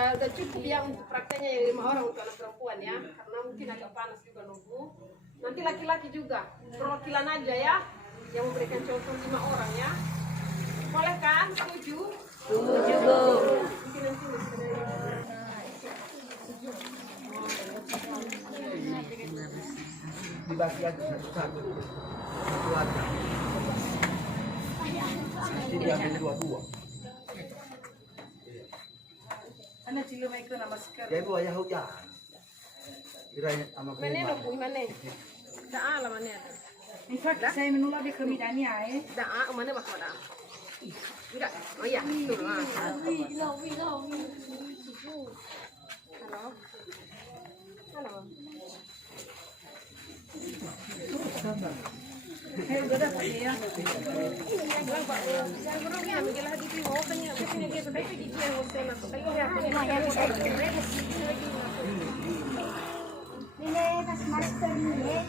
udah cukup ya untuk prakteknya yang 5 orang untuk anak perempuan ya, karena mungkin agak panas juga nunggu. Nanti laki-laki juga perwakilan aja ya, yang memberikan contoh 5 orang ya. Boleh kan? Setuju? Setuju, Bu. Mungkin nanti dibagi aja satu-satu. Satu aja. Jadi ambil dua-dua. Ana cilo mai ko namaskar. Ya ibu ayah hujan. Kiranya sama mana kiriman. dong, mana? Daa lah mana ada? In fact, saya menolak di kami dani ay. Daa mana bakal daa? Enggak. Oh iya, tuh. Halo. Halo. Hey, udah dapat ya. Nilai masker nilai.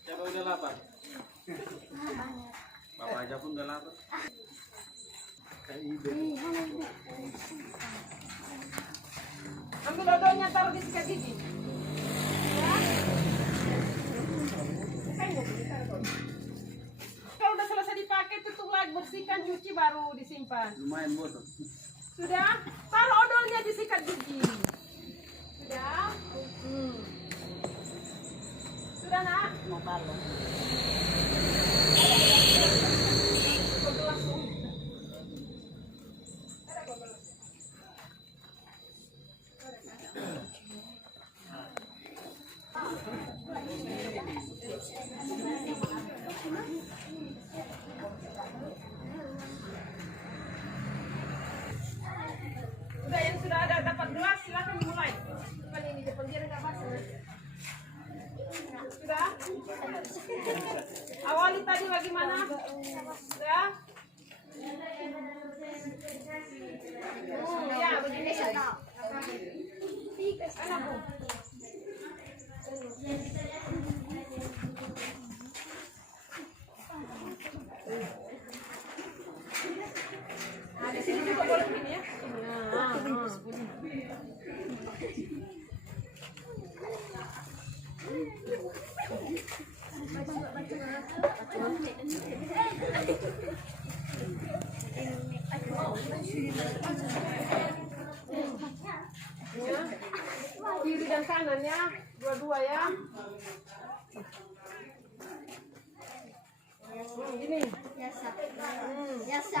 Siapa udah lapar? Bapak aja pun udah lapar. Ambil odolnya taruh di sikat gigi. Kalau udah selesai dipakai tutup lagi, bersihkan, cuci baru disimpan. Lumayan botol. Sudah? Taruh odolnya di sikat gigi. Sudah? Sudah nak? Mau taruh. Udah yang sudah ada dapat gelas silakan dimulai. Bukan ini depan dia enggak basah. Sudah? Awali tadi bagaimana? Sudah? Ya, begini. Enak, Bu. Nah, di sini juga boleh begini ya. Kiri dan kanan ya, dua-dua ya. Gini. Biasa.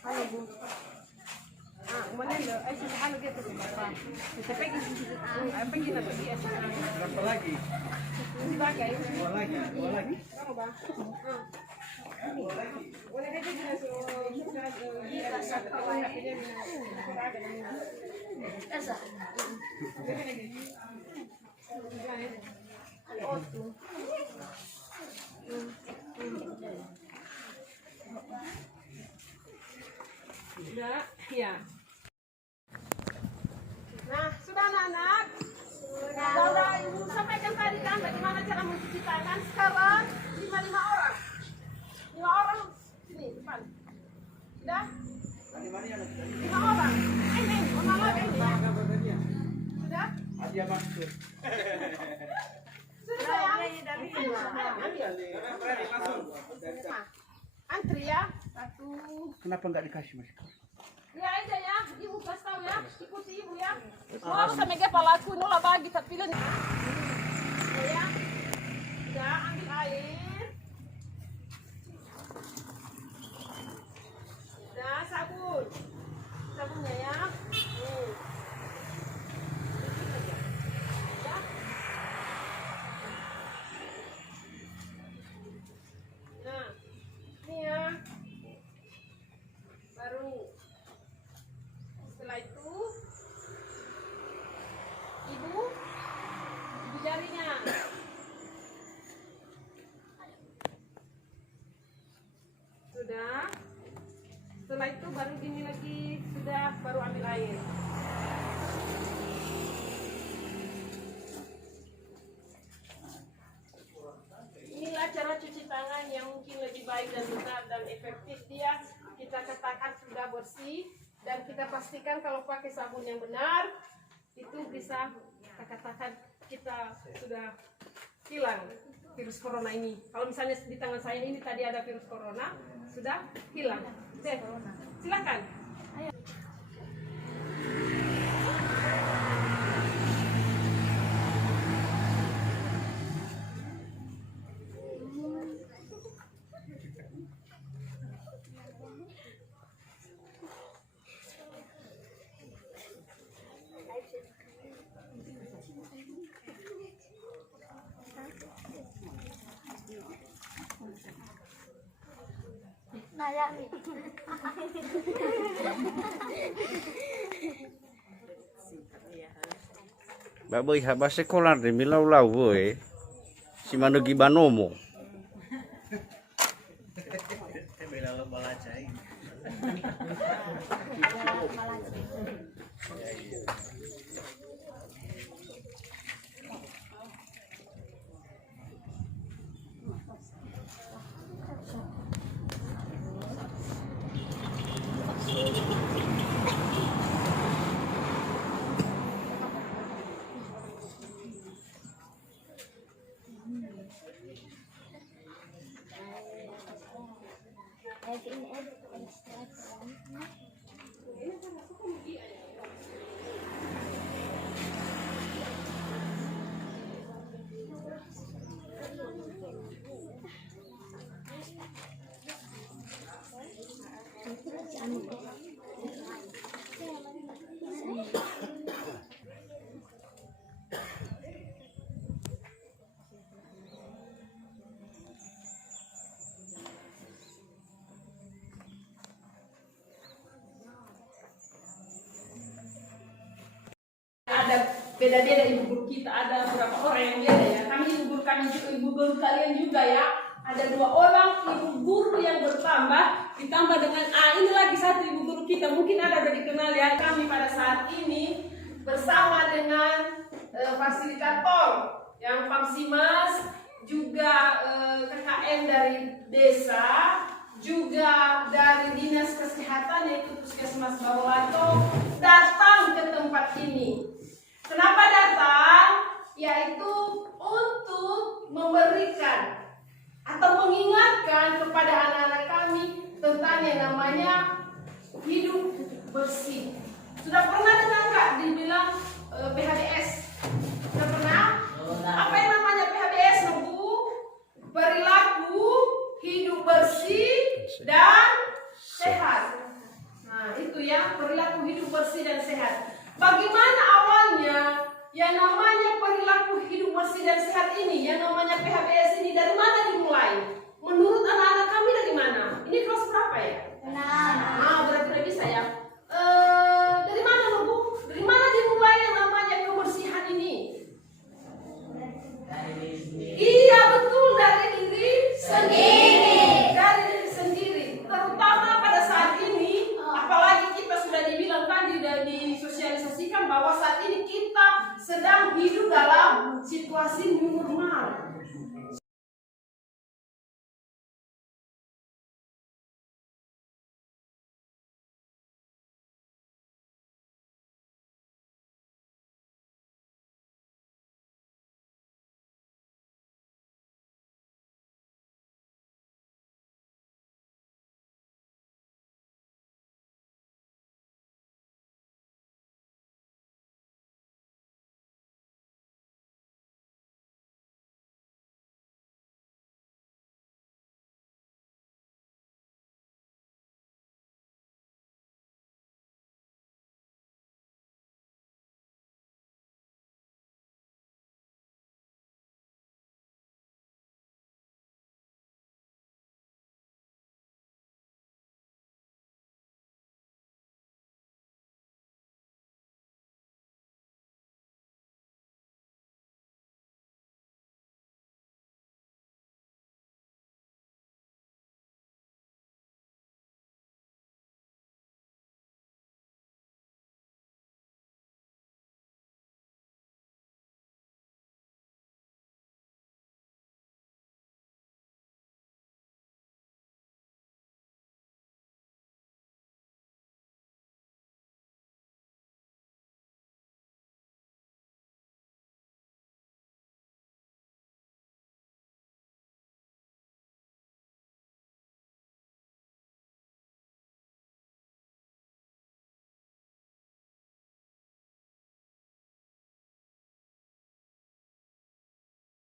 Halo, Bu. Mana ada? Saya halo dia tuh Bapak. Saya pengen pengen apa dia? Berapa lagi? Sebagai. Dua lagi. Dua lagi. Kamu, Bang. Boleh aja dia suruh dia rasa kawan dia Esa. Oh, tuh. Sudah, ya. Nah, sudah anak-anak. Sudah Ibu sampaikan tadi kan bagaimana cara mencuci tangan. Sekarang 5 orang. 5 orang sini depan. Sudah? 5 orang. Ini, Mama ini. Sudah? Ada maksud. Sudah sayang. Ambil. Antri ya. 1. Kenapa nggak dikasih masker? Ya aja ya, ibu kasih tahu ya, ikuti ibu ya. Mau sama kepala aku nula bagi tapi pilih. Ya, sudah ambil air. Sudah sabun, sabunnya Setelah itu baru ini lagi sudah baru ambil air. Inilah cara cuci tangan yang mungkin lebih baik dan benar dan efektif dia. Kita katakan sudah bersih dan kita pastikan kalau pakai sabun yang benar itu bisa kita katakan kita sudah hilang virus corona ini. Kalau misalnya di tangan saya ini tadi ada virus corona, sudah hilang. Oke, silakan. Ayo. Naya. Baboy haba sekolah de milau lau boy. Si mano gibanomo. Bela lo balacai. Ada beda-beda ibu guru kita, ada beberapa orang yang beda ya. Ibu guru kalian juga ya. Ada 2 orang ibu guru yang bertambah, ditambah dengan ini lagi 1 ibu guru kita. Mungkin ada udah dikenal ya. Kami pada saat ini bersama dengan fasilitator yang Pamsimas, juga KKN dari desa, juga dari dinas kesehatan yaitu Puskesmas Bawolato datang ke tempat ini. Kenapa datang? Yaitu untuk memberikan atau mengingatkan kepada anak-anak kami tentang yang namanya hidup bersih. Sudah pernah dengar nggak dibilang PHBS? Sudah pernah? Apa yang namanya PHBS, Bu? Perilaku hidup bersih dan